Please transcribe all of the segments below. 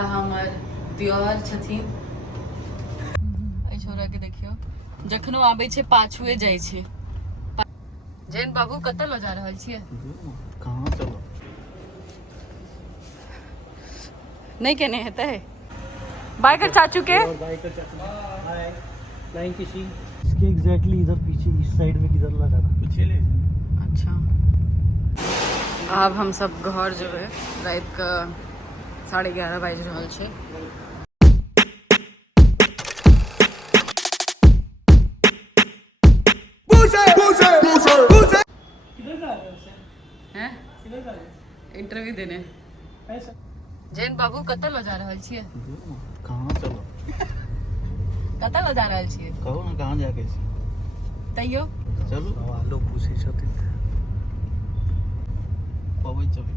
या हमर दियोर छथिन। एहि छोरा के देखियो जखनो आबै छै पाछुए जाइ छै। जैन बाबू कतऽ ल जा रहल छियै? कहाँ चलो नहीं केने हेतै बाइकर चाचू के फ्लाइंग किसी इसके एग्जैक्टली इधर पीछे इस साइड में किधर लगा था पीछे ले। अच्छा आब हम सब घर जेबै। रात के 11:30 बाजि रहल छै। इंटरव्यू देने जैन बाबू कतऽ ल जा रहल छियै? कहाँ चलो कतऽ ल जा रहल छियै? कहो ना कहाँ जाके तैयो चलो लोग खुशी छथिन पबै चलो।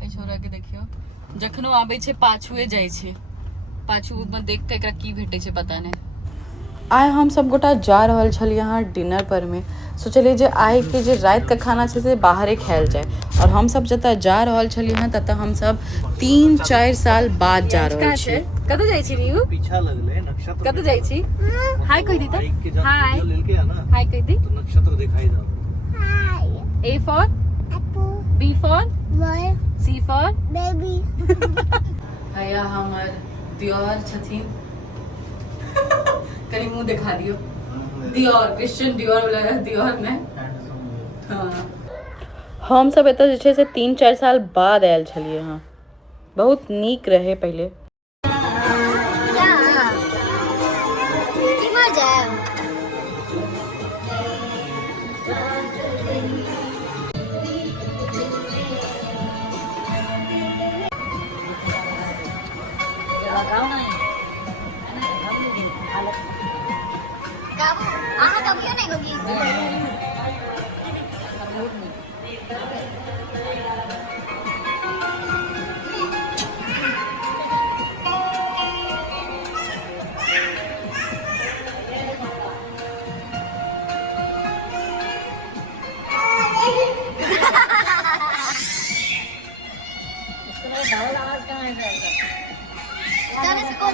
एहि छोरा के देखियो जखनो आबै छै पाछुए जाइ छै। पाछू में देख के एकरा की भेटै छै पता नहीं। आइ हम सब गोटा जा रहल छलियै यहाँ डिनर पर में। सोचलिए जे आइ के जे रात का खाना छै से बाहरे खायल जाए। और हम सब जतऽ जा रहल छलियै हँ ततऽ हम सब 3-4 साल बाद जा रहल छी। कतऽ जाइ छी रियू? पीछा लगले नक्षत्र कतऽ जाइ छी? हाय कहि दी त। हाय लेके आना हाय कहि दी। तो नक्षत्र दिखाई दे। हाय। A for apple, B for ball, C for baby। हैया हमर दियोर छथिन। कहीं मुंह दिखा दियो। दियोर क्रिश्चियन दियोर वाला दियोर ने। हाँ हम सब एतऽ जे छै से 3-4 साल बाद आयल छलियै हँ। बहुत नीक रहे पहले।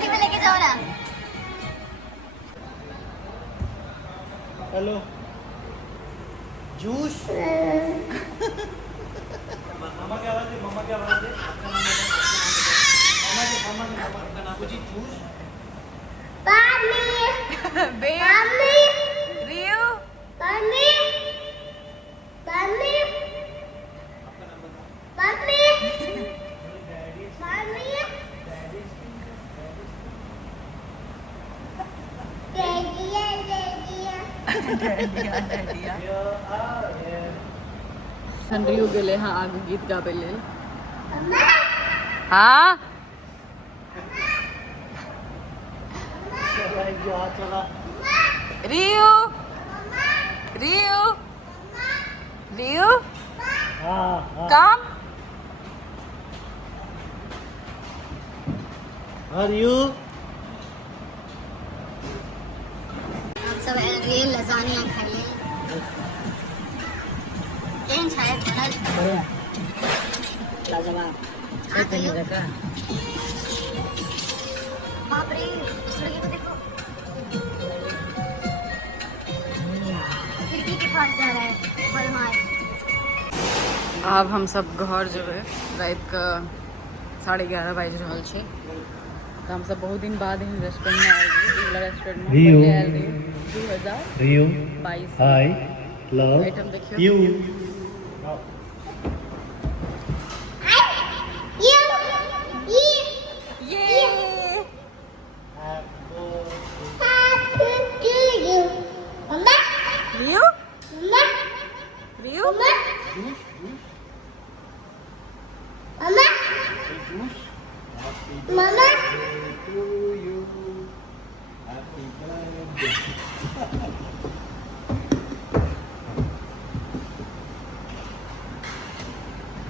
में लेके जाओ ना। हेलो जूस मामा क्या आवाज है? मामा क्या आवाज है? मामा का नाम कुछ जूस पानी पानी रियो पानी पानी पानी ठंडी हो गेले हाँ आगू गीत गाबे लेल। हाँ रियो रियो रियो काम आर यू सब रियल लजानिया खाइए केन छाय बनल बढ़िया लाजवाब है तनी जगह। बाप रे इस लड़की को देखो खिड़की के पास जा रहा है बलमार। अब हम सब घर जेबै। रात के 11:30 बाजि रहल छै। तो हम सब बहुत दिन बाद ही रेस्टोरेंट में आयल रही। वाला रेस्टोरेंट में पहले आयल रही 2022 हाय लव आइटम देखियो यू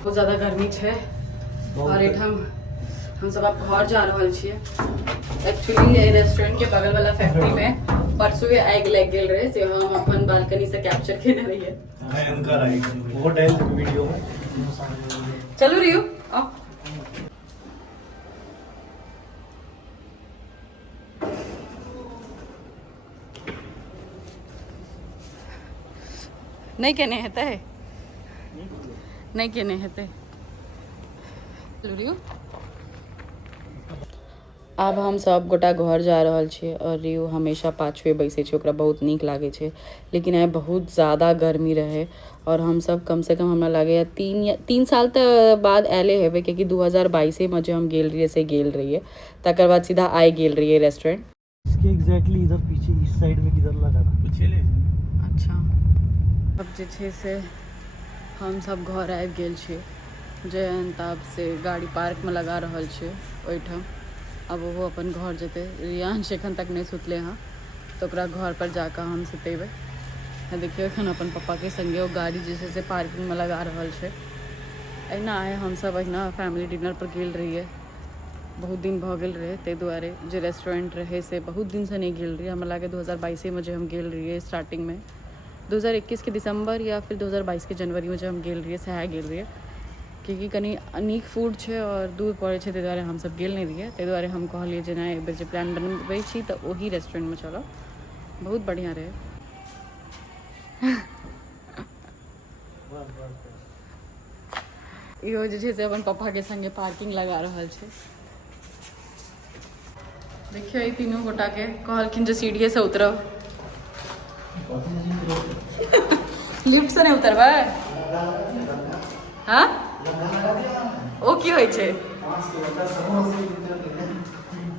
बहुत ज़्यादा गर्मी है और एठाम हम सब अब घर जा रहा छिए। एक्चुअली ये रेस्टोरेंट के बगल वाला फैक्ट्री में परसों आग लग गए रहे से हम अपन बालकनी से कैप्चर केने रहिए। वो डाल वीडियो में चलो रियो आओ। नहीं केने हेते नहीं केने हेते रियू आब हम सब गोटा घर जा रहल छियै और रियू हमेशा पाछुए बैसे छै, ओकरा बहुत नीक लागे छै। लेकिन आइ बहुत ज़्यादा गर्मी रहे और हम सब कम से कम हमरा लागे 3 साल बाद एले हेबे, क्योंकि 2022 में जो हम गेल रहिए से गेल रहिए, तकर बाद सीधा आइ गेल रहिए रेस्टोरेंट। इसके एग्जैक्टली इधर पीछे इस साइड में किधर लगा था। अच्छा अब जे छै से हम सब घर आबि गेल छियै, जयन ताब से गाड़ी पार्क में लगा रहल छै ओहिठाम। अब वो अपन घर जेते, रियांश एखन तक नहीं सुतले हाँ, तो ओकरा घर पर जाकर हम सुतेबे। देखियो एखन अपन पापा के संगे वो गाड़ी जैसे से पार्किंग में लगा रहल छै। अहिना आए हम सब अहिना फैमिली डिनर पर गेल रहिए, बहुत दिन भ गेल रहे, ताहि दुआरे जे रेस्टोरेंट रहे से बहुत दिन से नहीं गेल रहिए। हमरा लागे 2022 में जो हम गेल रहिए स्टार्टिंग में, 2021 के दिसंबर या फिर 2022 के जनवरी में जो हम गेल रहिए सएह गेल रहिए, क्योंकि कनी नीक फूड छै और दूर पड़े छै, ताहि दुआरे हम सब गेल नहीं रहिए। ताहि दुआरे हम कहलिए जे नहीं, एहि बेर जे प्लान बनबै छी तऽ ओही रेस्टोरेंट में चलब, बहुत बढ़िया रहे। इहो जे छै से अपन पापा के संगे पार्किंग लगा रहल छै। देखियो ई तीनों गोटा के कहलखिन जे सीढ़िए से उतरब। लिफ्ट से नहीं उतरबै? हाँ ओ की होइ छै?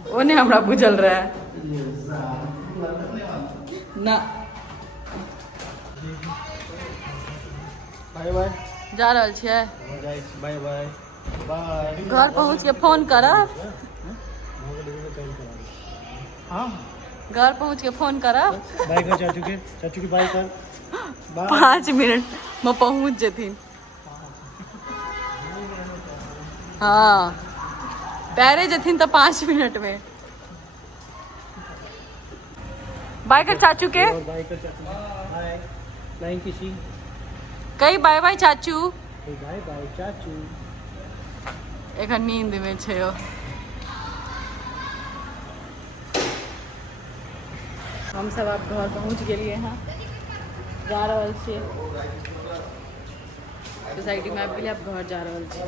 ओ नहीं हमरा बुझल रहे ना। बाय बाय जा रहल छियै, बाय बाय बाय। घर पहुँच के फोन करब। हाँ घर पहुँच के फोन करब। बाय कर चाचू के बाय कर। 5 मिनट में पहुँच जेथिन। हाँ पैरे जेथिन तो 5 मिनट में। बाय कर चाचू के। बाय कर चाचू। बाय फ्लाइंग किसी। कई बाय बाय चाचू। बाय बाय चाचू। एखन नींद में छै ओ। हम सब आप घर पहुँच गेलिए हाँ, जा रहल छियै सोसाइटी में आबि गेलिए, अब घर जा रहल छियै।